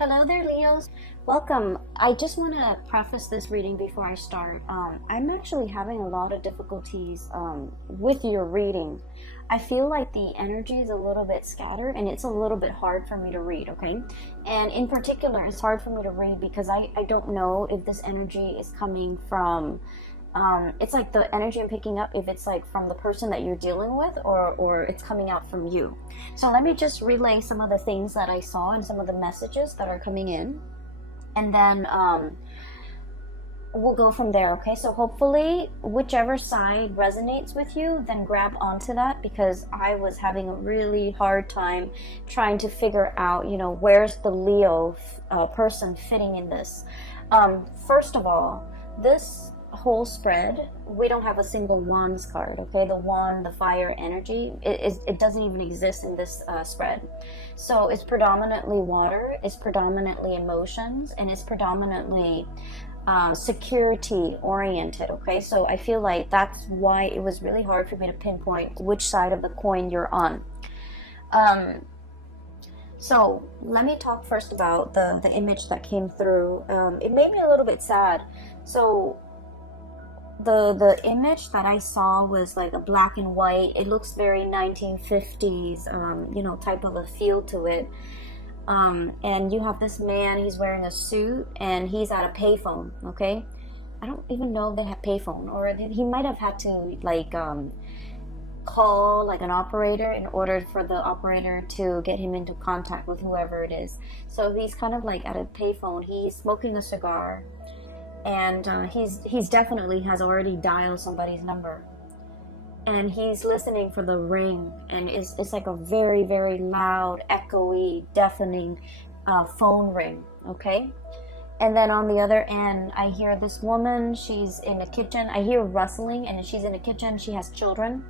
Hello there, Leos. Welcome. I just want to preface this reading before I start. I'm actually having a lot of difficulties with your reading. I feel like the energy is a little bit scattered and it's a little bit hard for me to read, okay? And in particular, it's hard for me to read because I don't know if this energy is coming from it's like the energy I'm picking up, if it's like from the person that you're dealing with or it's coming out from you. So let me just relay some of the things that I saw and some of the messages that are coming in, and then we'll go from there. Okay, so hopefully whichever side resonates with you, then grab onto that, because I was having a really hard time trying to figure out, where's the Leo person fitting in this. First of all, this whole spread, we don't have a single wands card. Okay, the wand, the fire energy, it doesn't even exist in this spread. So it's predominantly water, it's predominantly emotions, and it's predominantly security oriented. Okay, so I feel like that's why it was really hard for me to pinpoint which side of the coin you're on. So let me talk first about the image that came through. It made me a little bit sad. So the image that I saw was like a black and white. It looks very 1950s, type of a feel to it. And you have this man, he's wearing a suit and he's at a payphone, okay? I don't even know if they have payphone, or he might have had to call like an operator in order for the operator to get him into contact with whoever it is. So he's kind of like at a payphone, he's smoking a cigar, and he's definitely has already dialed somebody's number, and he's listening for the ring, and it's like a very, very loud, echoey, deafening phone ring. Okay, and then on the other end, I hear this woman, she's in the kitchen, I hear rustling, and she's in the kitchen, she has children,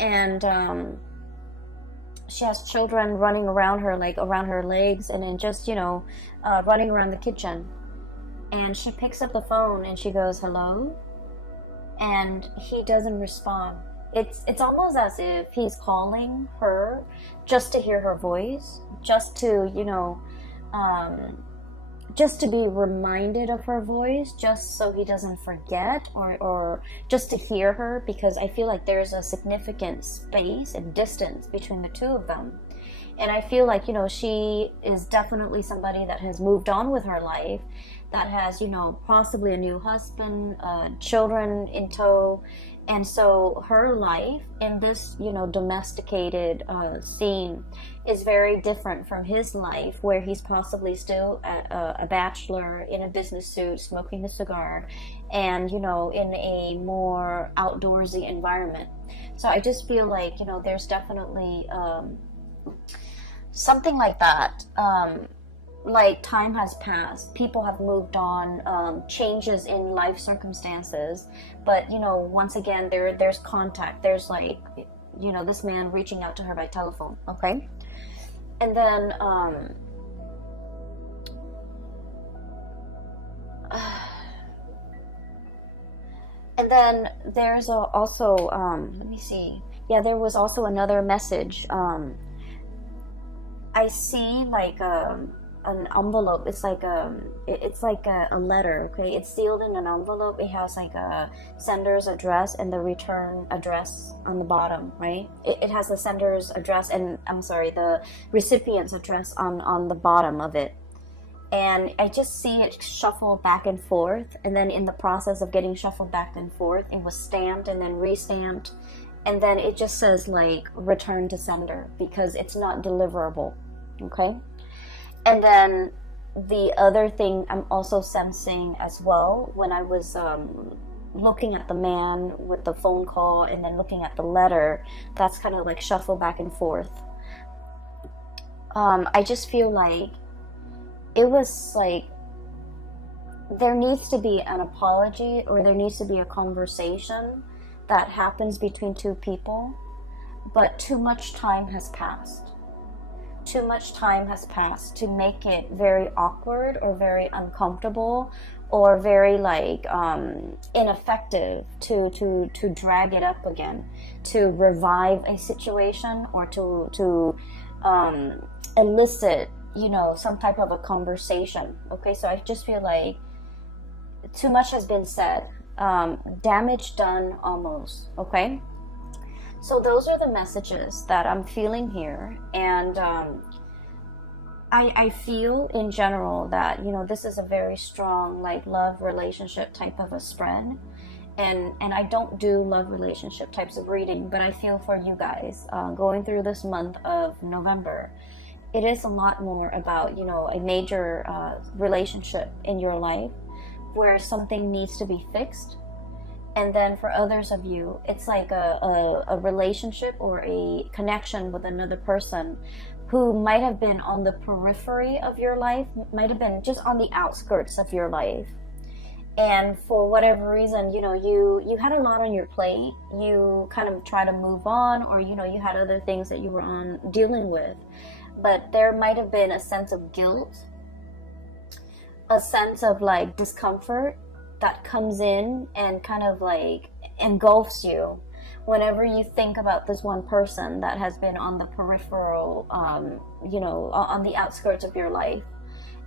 and she has children running around her, like around her legs, and then just running around the kitchen. And she picks up the phone and she goes, "Hello?" And he doesn't respond. It's almost as if he's calling her just to hear her voice, just to, just to be reminded of her voice, just so he doesn't forget, or just to hear her, because I feel like there's a significant space and distance between the two of them. And I feel like, she is definitely somebody that has moved on with her life, that has, possibly a new husband, children in tow. And so her life in this, domesticated scene is very different from his life, where he's possibly still a bachelor in a business suit, smoking a cigar, and, in a more outdoorsy environment. So I just feel like, there's definitely something like that. Like time has passed, people have moved on, changes in life circumstances, but once again there's contact, there's this man reaching out to her by telephone. Okay, and then there's also let me see, yeah, there was also another message. I see an envelope. It's like a letter. Okay, it's sealed in an envelope. It has like a sender's address and the return address on the bottom, right? It has the sender's address and the recipient's address on the bottom of it. And I just see it shuffle back and forth, and then in the process of getting shuffled back and forth, it was stamped and then re-stamped, and then it just says like return to sender, because it's not deliverable. Okay. And then the other thing I'm also sensing as well, when I was looking at the man with the phone call and then looking at the letter, that's kind of like shuffle back and forth. I just feel like it was like there needs to be an apology, or there needs to be a conversation that happens between two people, but too much time has passed. Too much time has passed to make it very awkward or very uncomfortable or very ineffective to drag it up again, to revive a situation, or to elicit you know, some type of a conversation. Okay, so I just feel like too much has been said, damage done almost. Okay, so those are the messages that I'm feeling here. And I feel in general that, you know, this is a very strong like love relationship type of a spread. And I don't do love relationship types of reading, but I feel for you guys going through this month of November, it is a lot more about, you know, a major relationship in your life where something needs to be fixed. And then for others of you, it's like a relationship or a connection with another person who might have been on the periphery of your life, might have been just on the outskirts of your life. And for whatever reason, you know, you had a lot on your plate. You kind of try to move on, or, you know, you had other things that you were on dealing with. But there might have been a sense of guilt, a sense of like discomfort that comes in and kind of like engulfs you whenever you think about this one person that has been on the peripheral, you know, on the outskirts of your life.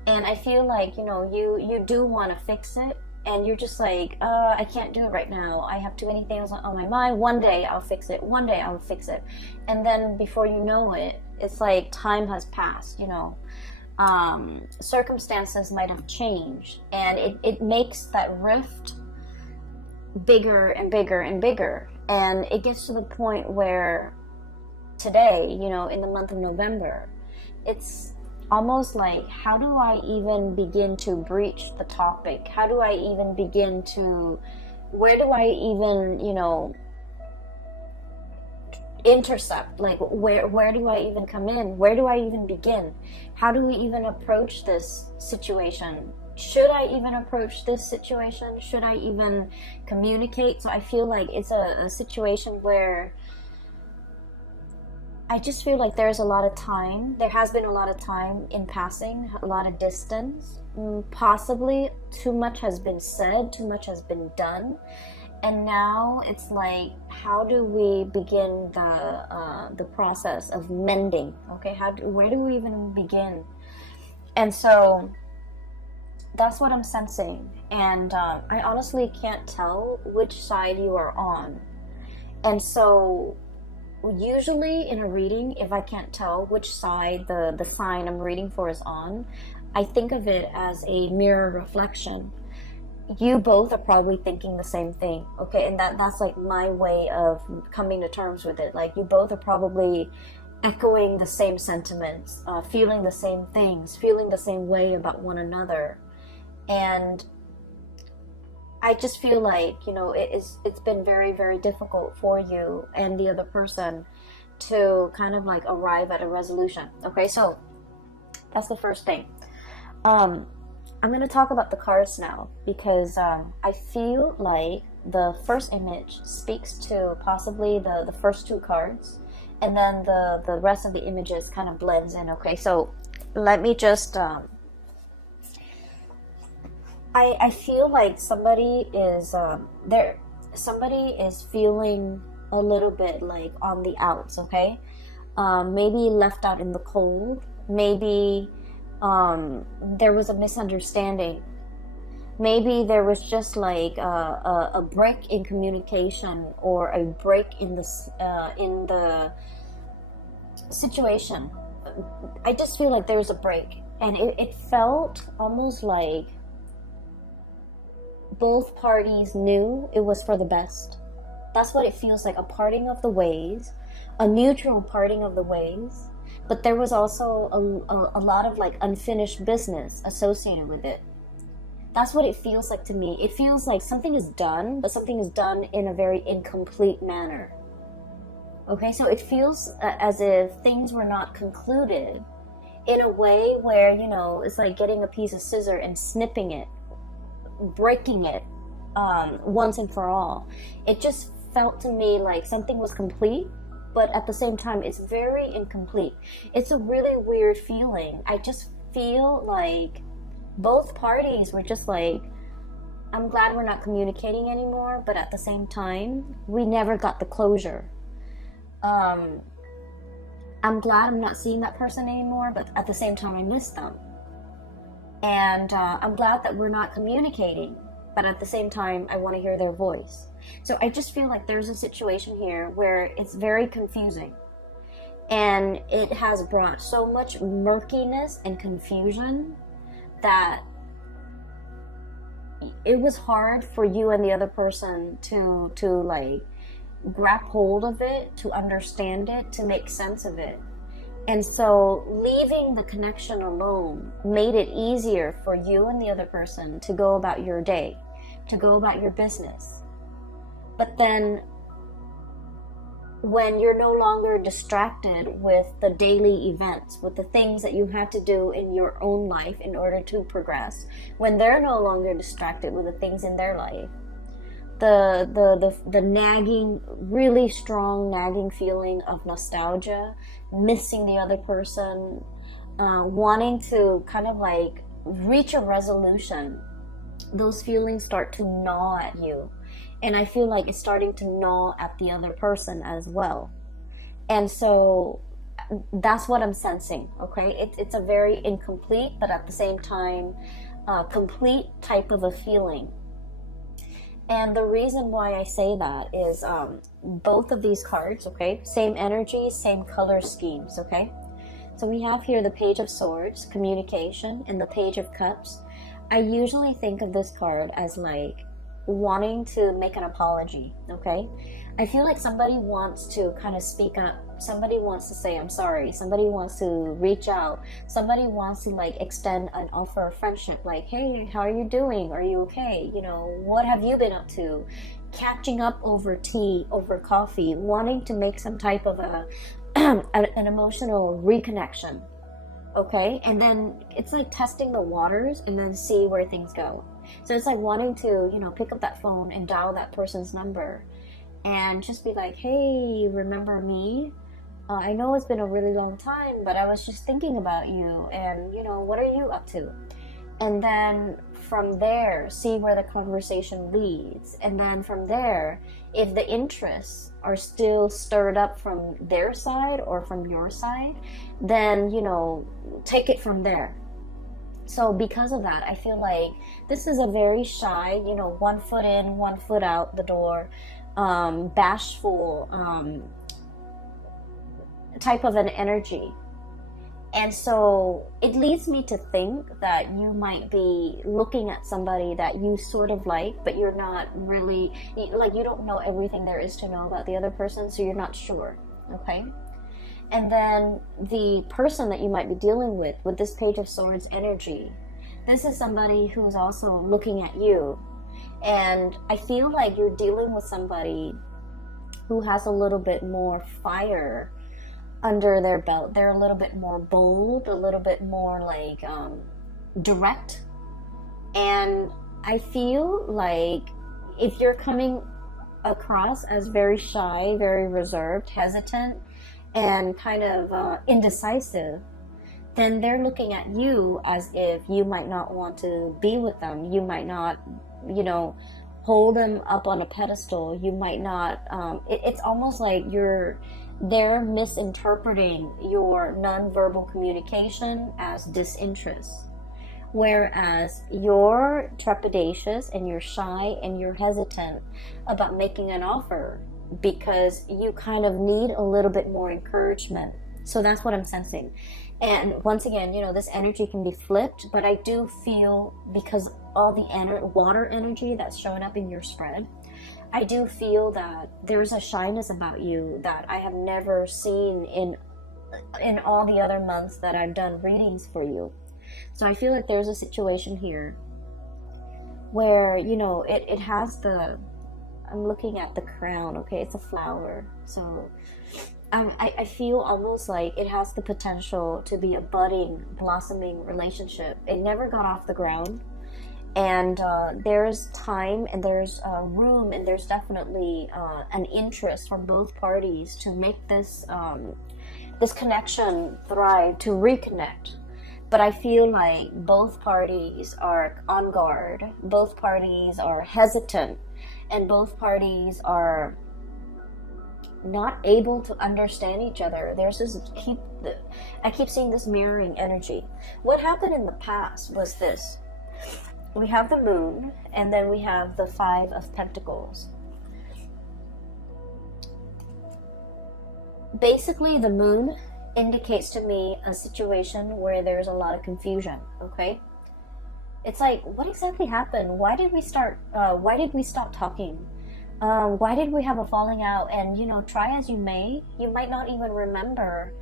And I feel like, you know, you do want to fix it, and you're just like, I can't do it right now. I have too many things on my mind. One day I'll fix it. One day I'll fix it. And then before you know it, it's like time has passed, you know. Circumstances might have changed, and it makes that rift bigger and bigger and bigger. And it gets to the point where today, you know, in the month of November, it's almost like, how do I even begin to breach the topic? How do I even begin to, where do I even, you know, intercept? Like, where do I even come in? Where do I even begin? How do we even approach this situation? Should I even approach this situation? Should I even communicate? So I feel like it's a situation where I just feel like there's a lot of time. There has been a lot of time in passing, a lot of distance. Possibly too much has been said, too much has been done. And now it's like, how do we begin the process of mending? Okay, where do we even begin? And so that's what I'm sensing. And I honestly can't tell which side you are on. And so usually in a reading, if I can't tell which side the sign I'm reading for is on, I think of it as a mirror reflection. You both are probably thinking the same thing, okay? And that's like my way of coming to terms with it. Like, you both are probably echoing the same sentiments, feeling the same things, feeling the same way about one another. And I just feel like, you know, it's been very, very difficult for you and the other person to kind of like arrive at a resolution. Okay, so that's the first thing. I'm going to talk about the cards now, because I feel like the first image speaks to possibly the first two cards, and then the rest of the images kind of blends in. Okay, so let me just I feel like somebody is somebody is feeling a little bit like on the outs. Okay, maybe left out in the cold, maybe there was a misunderstanding. Maybe there was just like a break in communication, or a break in the situation. I just feel like there was a break, and it felt almost like both parties knew it was for the best. That's what it feels like, a parting of the ways, a mutual parting of the ways. But there was also a lot of like unfinished business associated with it. That's what it feels like to me. It feels like something is done, but something is done in a very incomplete manner. Okay, so it feels as if things were not concluded in a way where, you know, it's like getting a piece of scissor and snipping it, breaking it once and for all. It just felt to me like something was complete, but at the same time, it's very incomplete. It's a really weird feeling. I just feel like both parties were just like, I'm glad we're not communicating anymore, but at the same time, we never got the closure. I'm glad I'm not seeing that person anymore, but at the same time I miss them. And I'm glad that we're not communicating, but at the same time I want to hear their voice. So I just feel like there's a situation here where it's very confusing, and it has brought so much murkiness and confusion that it was hard for you and the other person to like grab hold of it, to understand it, to make sense of it. And so leaving the connection alone made it easier for you and the other person to go about your day, to go about your business. But then when you're no longer distracted with the daily events, with the things that you had to do in your own life in order to progress, when they're no longer distracted with the things in their life, the nagging, really strong nagging feeling of nostalgia, missing the other person, wanting to kind of like reach a resolution, those feelings start to gnaw at you. And I feel like it's starting to gnaw at the other person as well. And so that's what I'm sensing, okay? It's a very incomplete, but at the same time, complete type of a feeling. And the reason why I say that is both of these cards, okay? Same energy, same color schemes, okay? So we have here the Page of Swords, communication, and the Page of Cups. I usually think of this card as like wanting to make an apology, okay? I feel like somebody wants to kind of speak up. Somebody wants to say, I'm sorry. Somebody wants to reach out. Somebody wants to like extend an offer of friendship. Like, hey, how are you doing? Are you okay? You know, what have you been up to? Catching up over tea, over coffee, wanting to make some type of a an emotional reconnection, okay? And then it's like testing the waters and then see where things go. So it's like wanting to, you know, pick up that phone and dial that person's number and just be like, hey, remember me? I know it's been a really long time, but I was just thinking about you, and, you know, what are you up to? And then from there, see where the conversation leads. And then from there, if the interests are still stirred up from their side or from your side, then, you know, take it from there. So because of that, I feel like this is a very shy, you know, 1 foot in, 1 foot out the door, bashful type of an energy. And so it leads me to think that you might be looking at somebody that you sort of like, but you're not really, like, you don't know everything there is to know about the other person, so you're not sure, okay? And then the person that you might be dealing with this Page of Swords energy, this is somebody who's also looking at you. And I feel like you're dealing with somebody who has a little bit more fire under their belt. They're a little bit more bold, a little bit more like direct. And I feel like if you're coming across as very shy, very reserved, hesitant, and kind of indecisive, then they're looking at you as if you might not want to be with them. You might not, you know, hold them up on a pedestal. You might not, it's almost like they're misinterpreting your nonverbal communication as disinterest. Whereas you're trepidatious and you're shy and you're hesitant about making an offer because you kind of need a little bit more encouragement. So that's what I'm sensing. And once again, you know, this energy can be flipped, but I do feel, because all the water energy that's showing up in your spread, I do feel that there's a shyness about you that I have never seen in all the other months that I've done readings for you. So I feel like there's a situation here where, you know, it has I'm looking at the crown, okay? It's a flower. So I feel almost like it has the potential to be a budding, blossoming relationship. It never got off the ground. And there's time and there's room and there's definitely an interest from both parties to make this connection thrive, to reconnect. But I feel like both parties are on guard, both parties are hesitant, and both parties are not able to understand each other. There's this I keep seeing this mirroring energy. What happened in the past was this. We have the moon, and then we have the 5 of Pentacles. Basically, the moon indicates to me a situation where there's a lot of confusion, okay? It's like, what exactly happened? Why did we stop talking? Why did we have a falling out? And, you know, try as you may, you might not even remember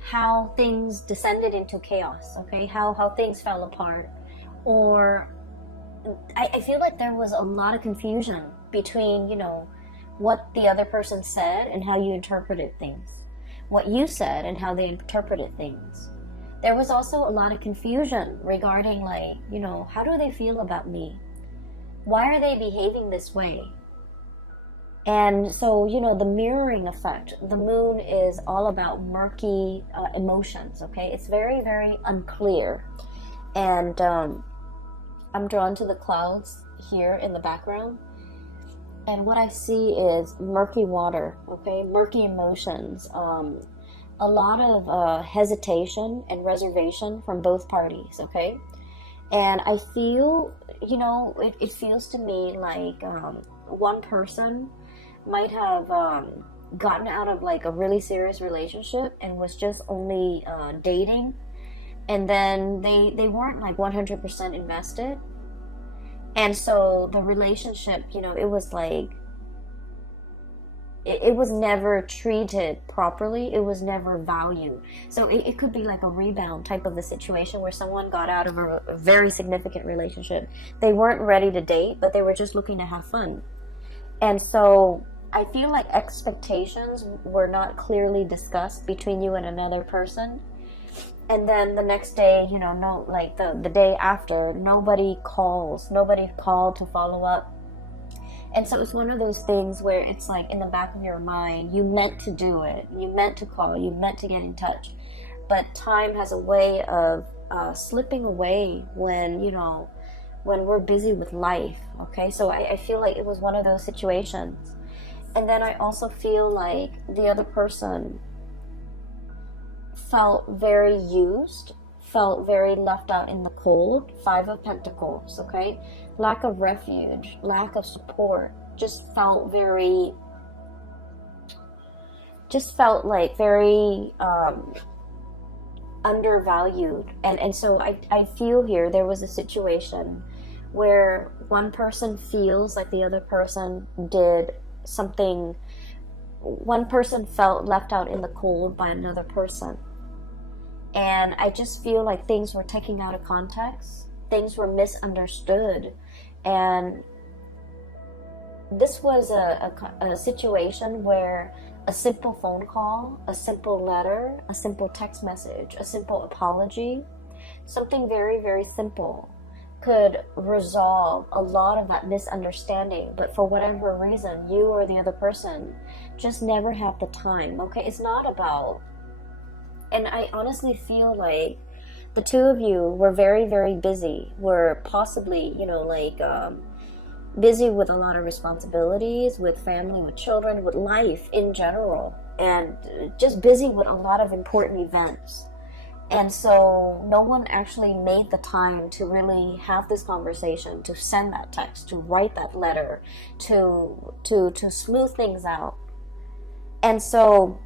how things descended into chaos, okay? How things fell apart. Or I feel like there was a lot of confusion between, you know, what the other person said and how you interpreted things. What you said and how they interpreted things. There was also a lot of confusion regarding, like, you know, how do they feel about me? Why are they behaving this way? And so, you know, the mirroring effect, the moon is all about murky emotions, okay? It's very, very unclear. And I'm drawn to the clouds here in the background. And what I see is murky water, okay? Murky emotions. A lot of hesitation and reservation from both parties, okay? And I feel, you know, it feels to me like one person might have gotten out of like a really serious relationship and was just only dating, and then they weren't like 100% invested, and so the relationship, you know, it was like it was never treated properly. It was never valued. So it could be like a rebound type of a situation where someone got out of a very significant relationship. They weren't ready to date, but they were just looking to have fun. And so I feel like expectations were not clearly discussed between you and another person. And then the next day, you know, no, like the day after, nobody called to follow up. And so it's one of those things where it's like in the back of your mind, you meant to do it, you meant to call, you meant to get in touch, but time has a way of slipping away when, you know, when we're busy with life, okay? So I feel like it was one of those situations. And then I also feel like the other person felt very used, felt very left out in the cold. 5 of Pentacles, okay? Lack of refuge, lack of support, just felt like very undervalued. And so I feel here there was a situation where one person feels like the other person did something, one person felt left out in the cold by another person. And I just feel like things were taken out of context, things were misunderstood. And this was a situation where a simple phone call, a simple letter, a simple text message, a simple apology, something very, very simple could resolve a lot of that misunderstanding. But for whatever reason, you or the other person just never had the time, okay? It's not about, and I honestly feel like the two of you were very, very busy, were possibly, you know, like busy with a lot of responsibilities, with family, with children, with life in general, and just busy with a lot of important events. And so no one actually made the time to really have this conversation, to send that text, to write that letter, to smooth things out. And so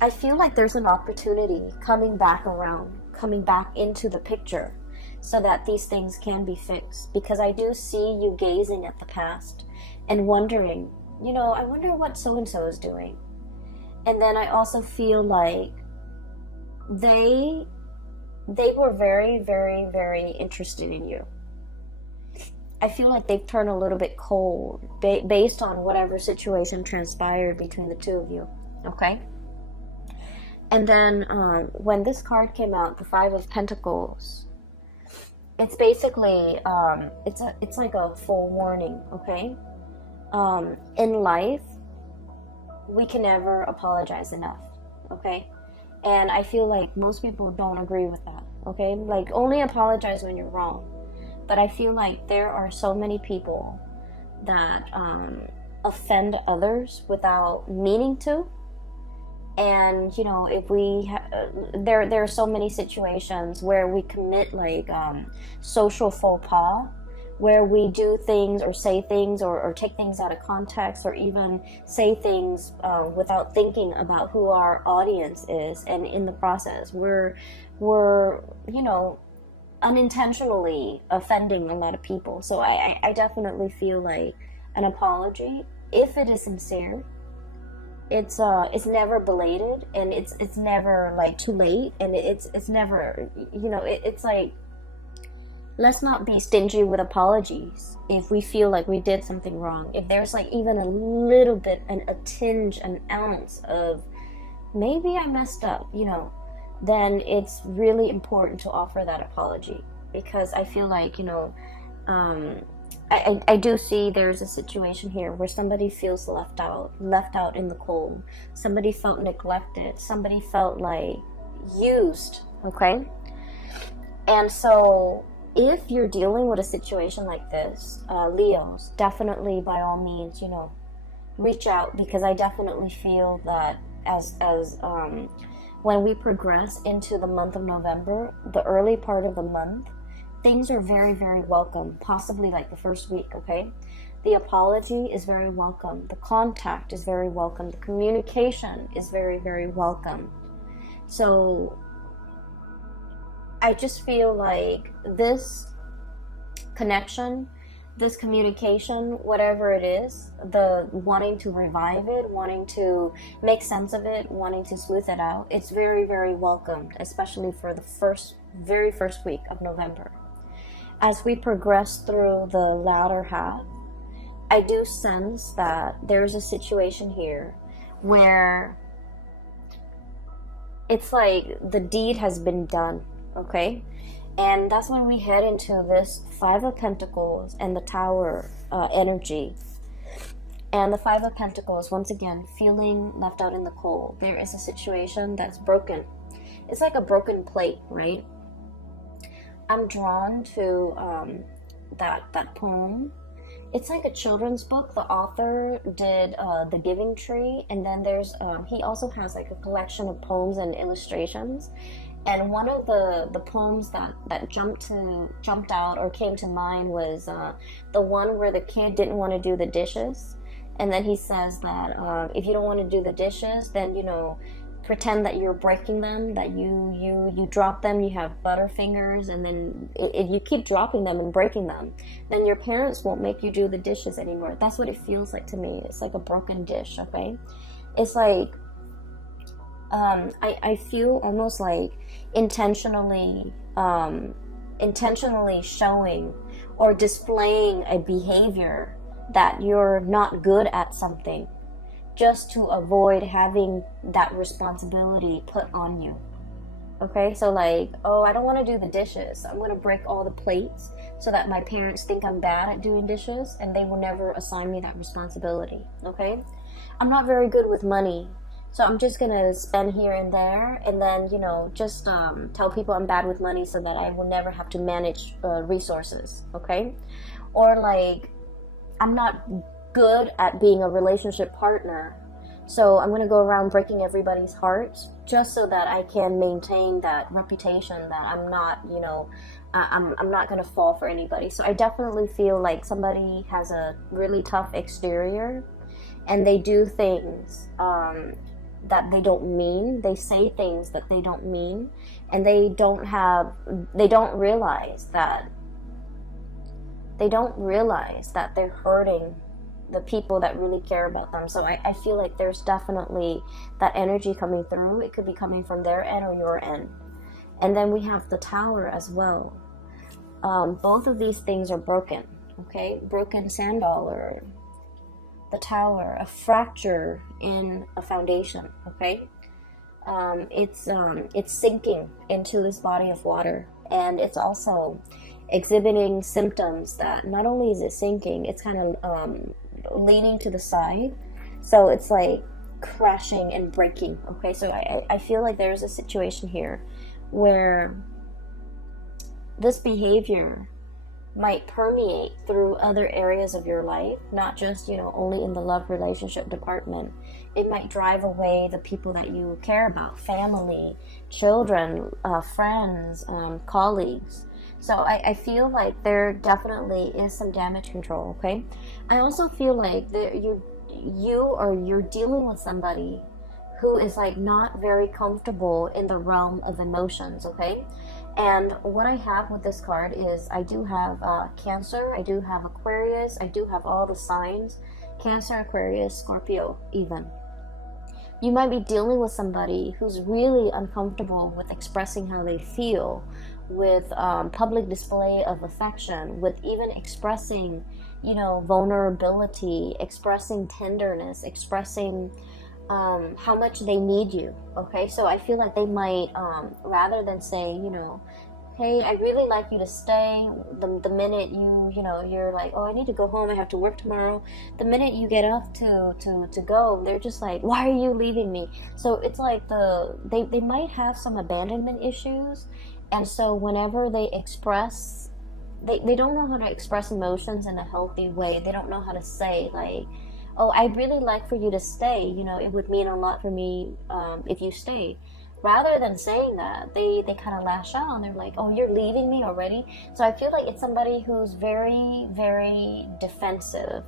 I feel like there's an opportunity coming back around, coming back into the picture so that these things can be fixed. Because I do see you gazing at the past and wondering, you know, I wonder what so-and-so is doing. And then I also feel like they were very, very, very interested in you. I feel like they've turned a little bit cold based on whatever situation transpired between the two of you, okay? And then when this card came out, the 5 of Pentacles, it's basically, it's like a full warning, okay? In life, we can never apologize enough, okay? And I feel like most people don't agree with that, okay? Like, only apologize when you're wrong. But I feel like there are so many people that offend others without meaning to. And you know, if we there are so many situations where we commit like social faux pas, where we do things or say things or take things out of context, or even say things without thinking about who our audience is, and in the process we're you know, unintentionally offending a lot of people. So I definitely feel like an apology, if it is sincere, it's never belated, and it's never like too late, and it's never, you know, it's like, let's not be stingy with apologies if we feel like we did something wrong. If there's like even a little bit, a tinge, an ounce of maybe I messed up, you know, then it's really important to offer that apology. Because I feel like, you know, I do see there's a situation here where somebody feels left out in the cold. Somebody felt neglected. Somebody felt like used, okay? And so if you're dealing with a situation like this, Leos, definitely by all means, you know, reach out, because I definitely feel that as when we progress into the month of November, the early part of the month, things are very, very welcome, possibly like the first week, okay? The apology is very welcome. The contact is very welcome. The communication is very, very welcome. So I just feel like this connection, this communication, whatever it is, the wanting to revive it, wanting to make sense of it, wanting to smooth it out, it's very, very welcomed, especially for the very first week of November. As we progress through the latter half, I do sense that there's a situation here where it's like the deed has been done, okay? And that's when we head into this Five of Pentacles and the Tower energy. And the Five of Pentacles, once again, feeling left out in the cold. There is a situation that's broken. It's like a broken plate, right? I'm drawn to that poem. It's like a children's book. The author did The Giving Tree, and then there's he also has like a collection of poems and illustrations. And one of the poems that jumped out or came to mind was the one where the kid didn't want to do the dishes, and then he says that if you don't want to do the dishes, then, you know, pretend that you're breaking them, that you drop them, you have butterfingers, and then if you keep dropping them and breaking them, then your parents won't make you do the dishes anymore. That's what it feels like to me. It's like a broken dish, okay? It's like I feel almost like intentionally showing or displaying a behavior that you're not good at something, just to avoid having that responsibility put on you. Okay, so like, oh, I don't want to do the dishes. I'm going to break all the plates so that my parents think I'm bad at doing dishes, and they will never assign me that responsibility. Okay, I'm not very good with money, so I'm just going to spend here and there, and then, you know, just tell people I'm bad with money so that I will never have to manage resources. Okay, or like, I'm not good at being a relationship partner, so I'm going to go around breaking everybody's hearts just so that I can maintain that reputation that I'm not, you know, I'm not going to fall for anybody. So I definitely feel like somebody has a really tough exterior, and they do things that they don't mean. They say things that they don't mean, and they don't realize that they're hurting the people that really care about them. So I feel like there's definitely that energy coming through. It could be coming from their end or your end. And then we have the Tower as well. Both of these things are broken, okay? Broken sand dollar, the Tower, a fracture in a foundation, okay? It's sinking into this body of water, and it's also exhibiting symptoms that not only is it sinking, it's kind of leaning to the side, so it's like crashing and breaking. Okay, so I feel like there's a situation here where this behavior might permeate through other areas of your life, not just, you know, only in the love relationship department. It might drive away the people that you care about, family, children, friends, colleagues. So I feel like there definitely is some damage control, okay? I also feel like you're dealing with somebody who is like not very comfortable in the realm of emotions, okay? And what I have with this card is I do have Cancer, I do have Aquarius, I do have all the signs, Cancer, Aquarius, Scorpio even. You might be dealing with somebody who's really uncomfortable with expressing how they feel, with public display of affection, with even expressing, you know, vulnerability, expressing tenderness, expressing how much they need you, okay? So I feel like they might, rather than say, you know, hey, I really like you to stay, the minute you know, you're like, oh, I need to go home, I have to work tomorrow, the minute you get up to go, they're just like, why are you leaving me? So it's like they might have some abandonment issues, and so whenever they express, they don't know how to express emotions in a healthy way. They don't know how to say, like, oh, I'd really like for you to stay, you know, it would mean a lot for me if you stay. Rather than saying that, they kind of lash out and they're like, oh, you're leaving me already? So I feel like it's somebody who's very, very defensive.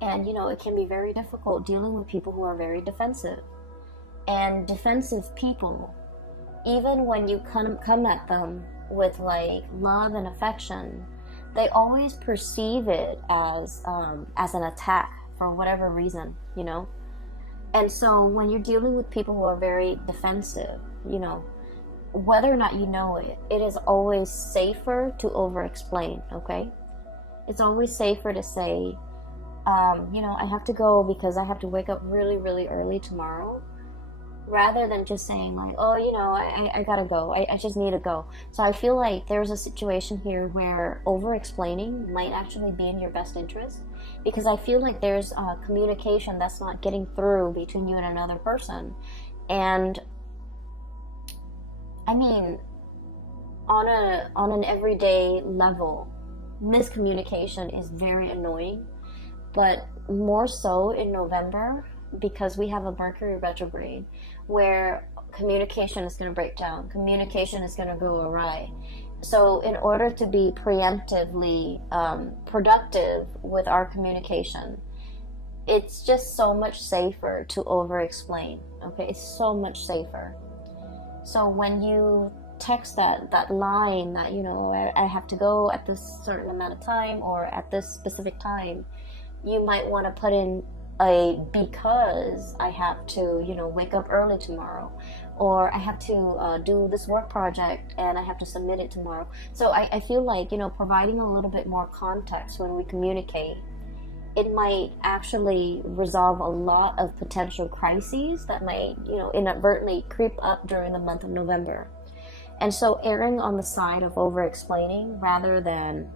And, you know, it can be very difficult dealing with people who are very defensive. And defensive people, even when you come at them with like love and affection, they always perceive it as an attack for whatever reason, you know? And so when you're dealing with people who are very defensive, you know, whether or not you know it, it is always safer to over-explain, okay? It's always safer to say, you know, I have to go because I have to wake up really, really early tomorrow, rather than just saying like, oh, you know, I gotta go, I just need to go. So I feel like there's a situation here where over-explaining might actually be in your best interest, because I feel like there's communication that's not getting through between you and another person. And I mean, on an everyday level, miscommunication is very annoying, but more so in November, because we have a Mercury retrograde where communication is going to break down, communication is going to go awry. So in order to be preemptively productive with our communication, it's just so much safer to over-explain, okay? It's so much safer. So when you text that line that, you know, I have to go at this certain amount of time or at this specific time, you might want to put in because I have to, you know, wake up early tomorrow, or I have to do this work project and I have to submit it tomorrow. So I feel like, you know, providing a little bit more context when we communicate, it might actually resolve a lot of potential crises that might, you know, inadvertently creep up during the month of November. And so erring on the side of over-explaining rather than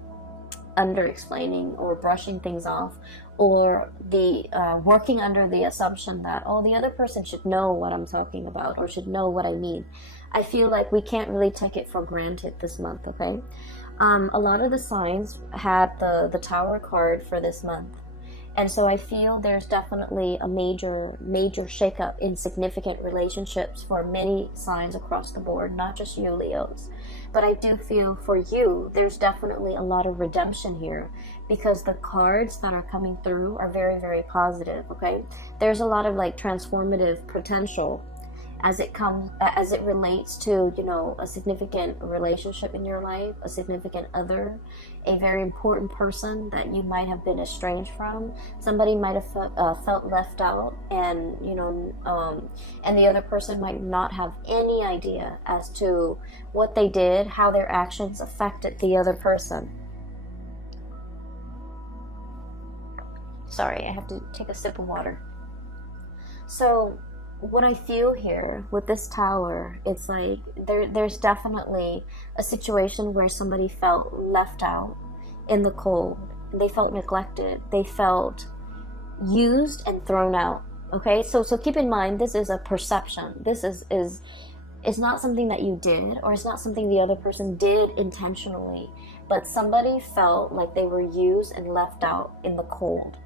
under-explaining or brushing things off, or the working under the assumption that, oh, the other person should know what I'm talking about or should know what I mean. I feel like we can't really take it for granted this month, okay? A lot of the signs had the Tower card for this month. And so I feel there's definitely a major shakeup in significant relationships for many signs across the board, not just you, Leos. But I do feel for you, there's definitely a lot of redemption here, because the cards that are coming through are very, very positive, okay? There's a lot of like transformative potential as it relates to, you know, a significant relationship in your life, a significant other, a very important person that you might have been estranged from. Somebody might have felt left out, and, you know, and the other person might not have any idea as to what they did, how their actions affected the other person. Sorry, I have to take a sip of water. So what I feel here with this Tower, it's like there's definitely a situation where somebody felt left out in the cold. They felt neglected. They felt used and thrown out. Okay, so keep in mind, this is a perception. This is It's not something that you did, or it's not something the other person did intentionally, but somebody felt like they were used and left out in the cold.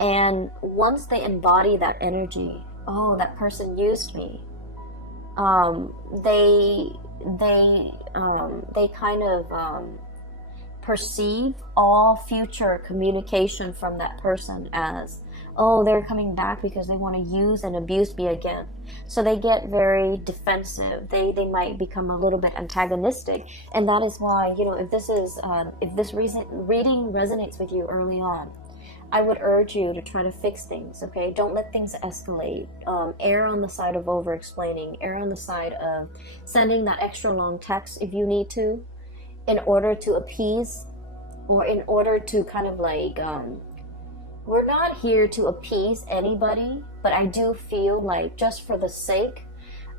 And once they embody that energy, oh, that person used me, they kind of perceive all future communication from that person as, oh, they're coming back because they want to use and abuse me again. So they get very defensive. They might become a little bit antagonistic, and that is why, you know, if this reading resonates with you early on, I would urge you to try to fix things, okay? Don't let things escalate. Err on the side of over-explaining. Err on the side of sending that extra long text if you need to, in order to appease, or in order to kind of like, we're not here to appease anybody, but I do feel like just for the sake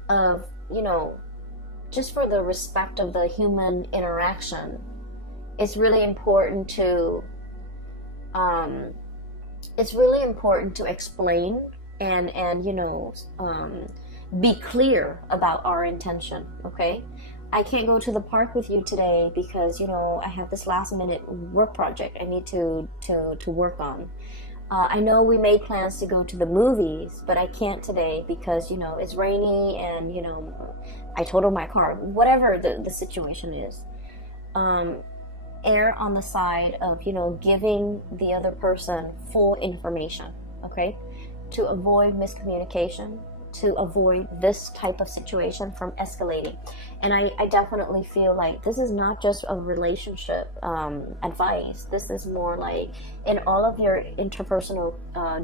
of, you know, just for the respect of the human interaction, it's really important to explain and you know, be clear about our intention, okay? I can't go to the park with you today because, you know, I have this last minute work project I need to work on. I know we made plans to go to the movies, but I can't today because, you know, it's rainy and, you know, I totaled my car. Whatever the situation is. Err on the side of, you know, giving the other person full information, okay? To avoid miscommunication, to avoid this type of situation from escalating. And I definitely feel like this is not just a relationship advice. This is more like in all of your interpersonal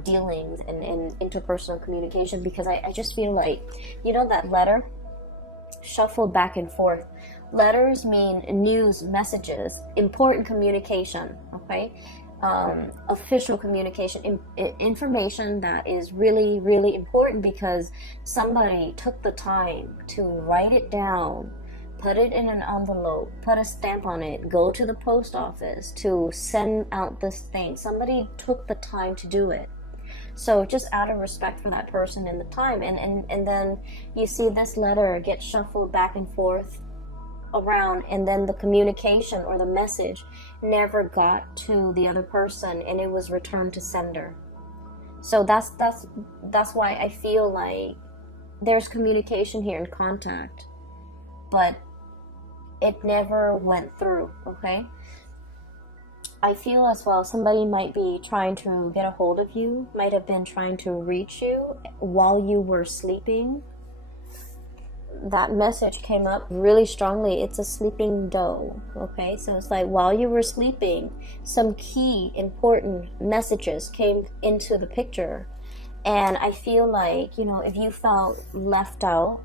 dealings and interpersonal communication, because I just feel like, you know, that letter shuffled back and forth. Letters mean news, messages, important communication, okay? Official communication, information that is really, really important because somebody took the time to write it down, put it in an envelope, put a stamp on it, go to the post office to send out this thing. Somebody took the time to do it. So just out of respect for that person and the time, and then you see this letter get shuffled back and forth around, and then the communication or the message never got to the other person, and it was returned to sender. So that's why I feel like there's communication here and contact, but it never went through, okay? I feel as well somebody might be trying to get a hold of you, might have been trying to reach you while you were sleeping. That message came up really strongly. It's a sleeping doe, okay? So it's like while you were sleeping, some key important messages came into the picture. And I feel like, you know, if you felt left out,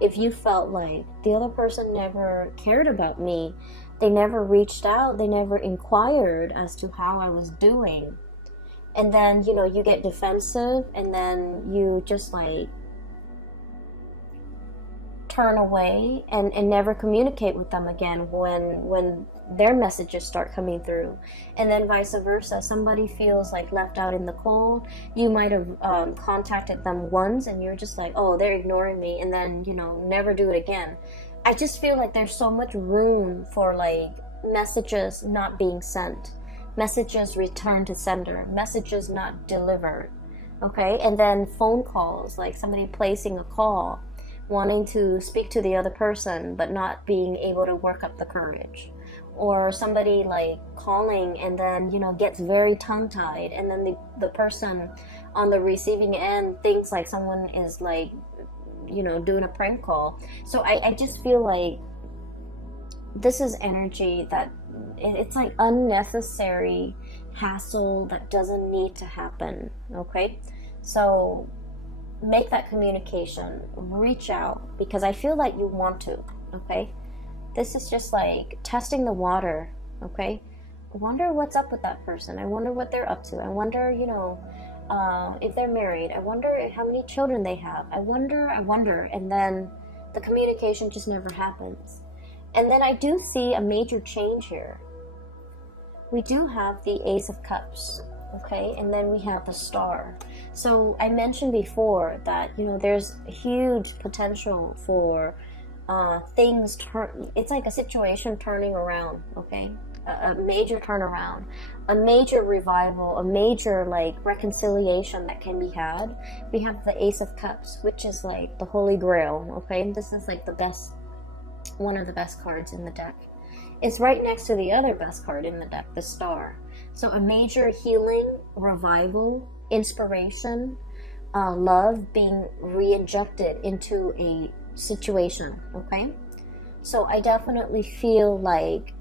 if you felt like the other person never cared about me, they never reached out, they never inquired as to how I was doing, and then, you know, you get defensive, and then you just like turn away and never communicate with them again when their messages start coming through. And then vice versa, somebody feels like left out in the cold. You might have contacted them once and you're just like, oh, they're ignoring me, and then, you know, never do it again. I just feel like there's so much room for like messages not being sent, messages returned to sender, messages not delivered, okay? And then phone calls, like somebody placing a call, wanting to speak to the other person but not being able to work up the courage, or somebody like calling and then, you know, gets very tongue-tied, and then the person on the receiving end thinks like someone is like, you know, doing a prank call. So I just feel like this is energy that it's like unnecessary hassle that doesn't need to happen, okay? So make that communication, reach out, because I feel like you want to, okay? This is just like testing the water, okay? I wonder what's up with that person. I wonder what they're up to. I wonder, you know, if they're married. I wonder how many children they have. I wonder, and then the communication just never happens. And then I do see a major change here. We do have the Ace of Cups, okay? And then we have the Star. So I mentioned before that, there's huge potential for things it's like a situation turning around, okay? A major turnaround, a major revival, a major like reconciliation that can be had. We have the Ace of Cups, which is like the Holy Grail, okay? This is like one of the best cards in the deck. It's right next to the other best card in the deck, the Star. So a major healing, revival, inspiration, love being re-injected into a situation, okay? So I definitely feel like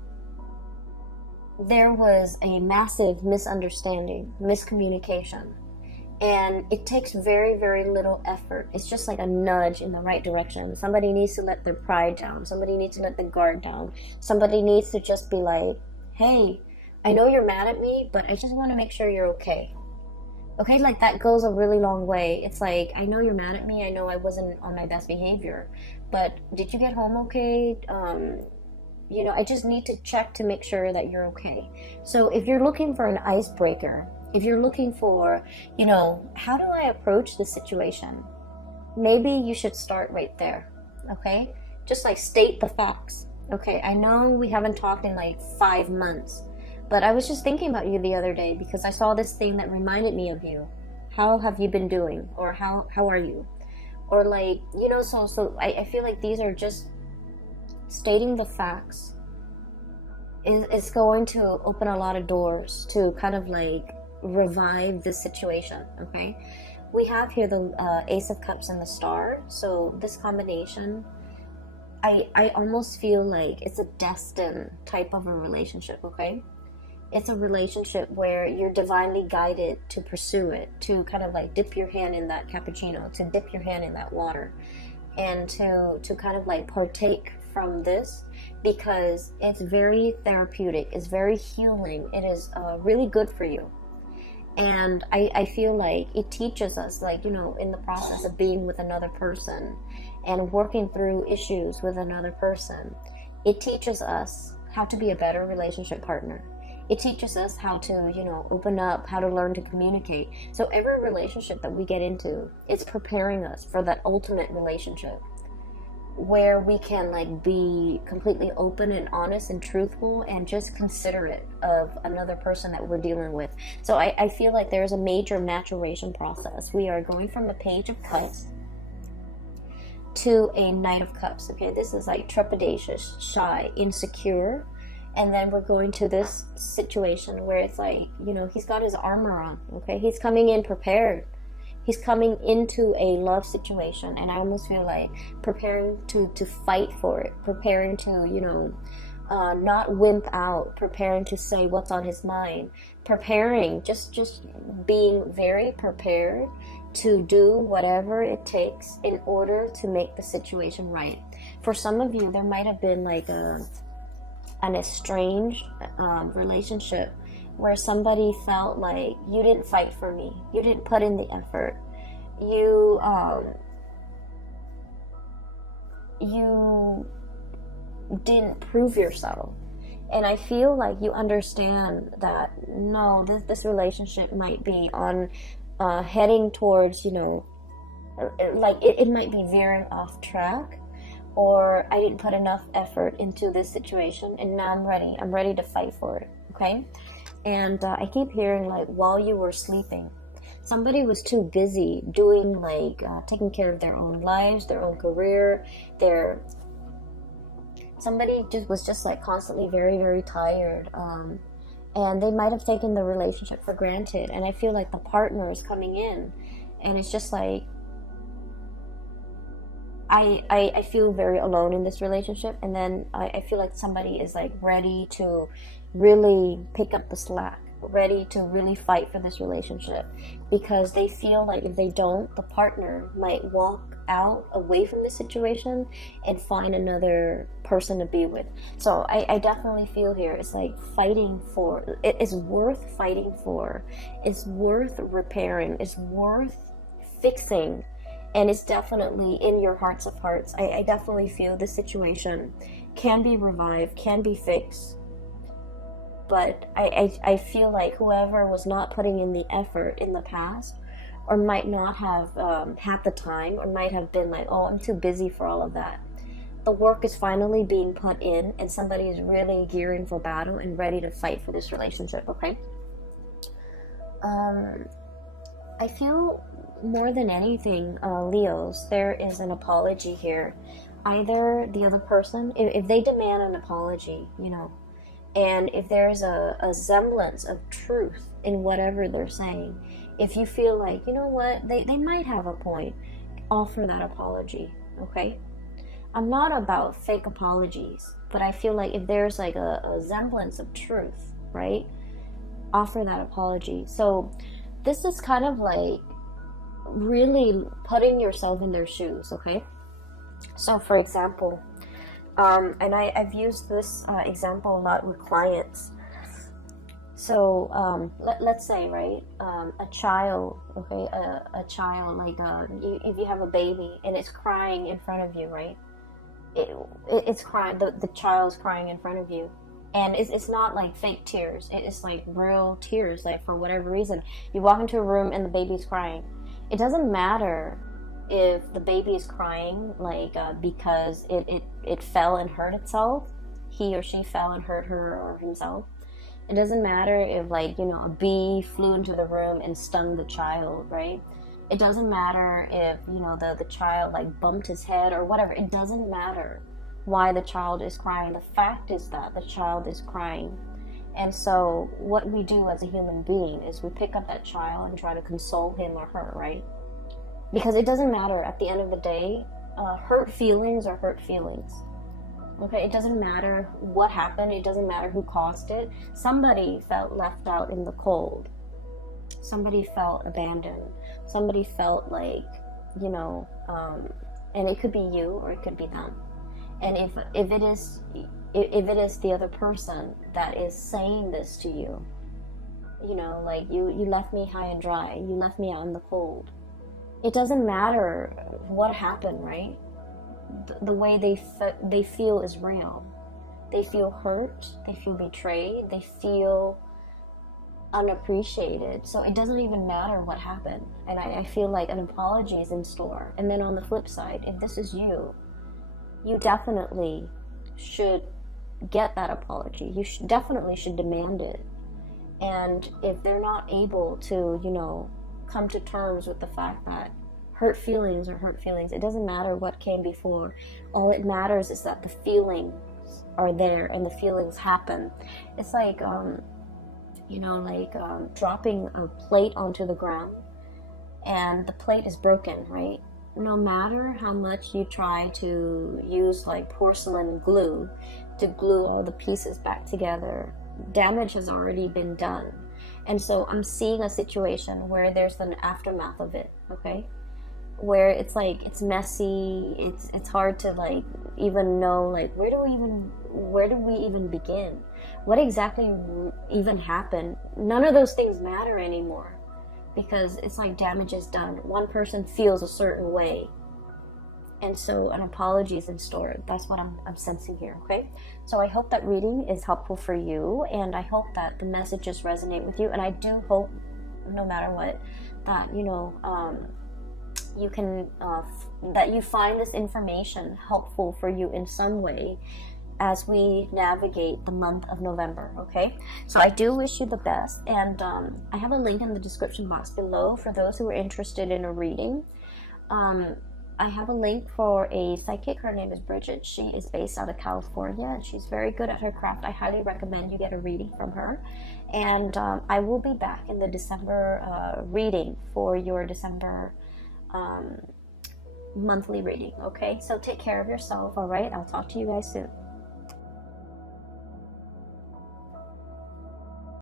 there was a massive misunderstanding, miscommunication, and it takes very, very little effort. It's just like a nudge in the right direction. Somebody needs to let their pride down. Somebody needs to let the guard down. Somebody needs to just be like, hey, I know you're mad at me, but I just want to make sure you're okay. Okay, like that goes a really long way. It's like, I know you're mad at me. I know I wasn't on my best behavior, but did you get home okay? I just need to check to make sure that you're okay. So if you're looking for an icebreaker, if you're looking for, how do I approach this situation? Maybe you should start right there, okay? Just like state the facts, okay? I know we haven't talked in like 5 months, but I was just thinking about you the other day because I saw this thing that reminded me of you. How have you been doing? Or how are you? Or like, so I feel like these are just stating the facts. It's going to open a lot of doors to kind of like revive this situation, okay? We have here the Ace of Cups and the Star. So this combination, I almost feel like it's a destined type of a relationship, okay? It's a relationship where you're divinely guided to pursue it, to kind of like dip your hand in that cappuccino, to dip your hand in that water, and to kind of like partake from this, because it's very therapeutic, it's very healing, it is really good for you. And I feel like it teaches us, like, in the process of being with another person and working through issues with another person, it teaches us how to be a better relationship partner. It teaches us how to, open up, how to learn to communicate. So every relationship that we get into, it's preparing us for that ultimate relationship where we can like be completely open and honest and truthful and just considerate of another person that we're dealing with. So I feel like there's a major maturation process. We are going from a Page of Cups to a Knight of Cups. Okay, this is like trepidatious, shy, insecure. And then we're going to this situation where it's like, he's got his armor on, okay? He's coming in prepared. He's coming into a love situation, and I almost feel like preparing to fight for it, preparing to, not wimp out, preparing to say what's on his mind, preparing, just being very prepared to do whatever it takes in order to make the situation right. For some of you, there might have been like an estranged relationship where somebody felt like you didn't fight for me, you didn't put in the effort, you didn't prove yourself. And I feel like you understand that no, this relationship might be on heading towards, like it might be veering off track, or I didn't put enough effort into this situation, and now I'm ready to fight for it, okay? And I keep hearing like while you were sleeping, somebody was too busy doing like taking care of their own lives, their own career, somebody was just like constantly very, very tired, and they might have taken the relationship for granted. And I feel like the partner is coming in, and it's just like I feel very alone in this relationship, and then I feel like somebody is like ready to really pick up the slack, ready to really fight for this relationship, because they feel like if they don't, the partner might walk out away from the situation and find another person to be with. So I definitely feel here it's like fighting for, it is worth fighting for, it's worth repairing, it's worth fixing, and it's definitely in your hearts of hearts. I definitely feel this situation can be revived, can be fixed. But I feel like whoever was not putting in the effort in the past, or might not have had the time, or might have been like, oh, I'm too busy for all of that. The work is finally being put in, and somebody is really gearing for battle and ready to fight for this relationship, okay? I feel more than anything, Leos, there is an apology here. Either the other person, if they demand an apology, you know, and if there's a semblance of truth in whatever they're saying, if you feel like, you know what, they might have a point, offer that apology, okay? I'm not about fake apologies, but I feel like if there's like a semblance of truth, right, offer that apology. So this is kind of like really putting yourself in their shoes, okay? So for example, and I've used this example a lot with clients. So let's say, right, a child, okay, a child, like if you have a baby and it's crying in front of you, right, it's crying, the child's crying in front of you, and it's not like fake tears, it's like real tears, like for whatever reason. You walk into a room and the baby's crying. It doesn't matter if the baby is crying like because it fell and hurt itself, he or she fell and hurt her or himself. It doesn't matter if, like, you know, a bee flew into the room and stung the child, right? It doesn't matter if, you know, the child like bumped his head or whatever. It doesn't matter why the child is crying. The fact is that the child is crying. And so what we do as a human being is we pick up that child and try to console him or her, right? Because it doesn't matter at the end of the day. Hurt feelings are hurt feelings. Okay, it doesn't matter what happened. It doesn't matter who caused it. Somebody felt left out in the cold. Somebody felt abandoned. Somebody felt like, you know, and it could be you or it could be them. And if it is the other person that is saying this to you, you know, like you left me high and dry. You left me out in the cold. It doesn't matter what happened, right? The way they feel is real. They feel hurt, they feel betrayed, they feel unappreciated. So it doesn't even matter what happened. And I feel like an apology is in store. And then on the flip side, if this is you definitely should get that apology. You definitely should demand it. And if they're not able to, you know, come to terms with the fact that hurt feelings are hurt feelings, it doesn't matter what came before. All it matters is that the feelings are there and the feelings happen. It's like, you know, like dropping a plate onto the ground and the plate is broken, right? No matter how much you try to use like porcelain glue to glue all the pieces back together, damage has already been done. And so I'm seeing a situation where there's an aftermath of it, okay? Where it's like, it's messy, it's hard to like even know, like, where do we even begin? What exactly even happened? None of those things matter anymore, because it's like damage is done. One person feels a certain way, and so an apology is in store. That's what I'm sensing here, okay? So I hope that reading is helpful for you, and I hope that the messages resonate with you, and I do hope, no matter what, that, you know, you can, that you find this information helpful for you in some way as we navigate the month of November, okay? So I do wish you the best, and I have a link in the description box below for those who are interested in a reading. I have a link for a psychic. Her name is Bridget. She is based out of California, and she's very good at her craft. I highly recommend you get a reading from her. And I will be back in the December reading for your December monthly reading, okay? So take care of yourself, all right? I'll talk to you guys soon.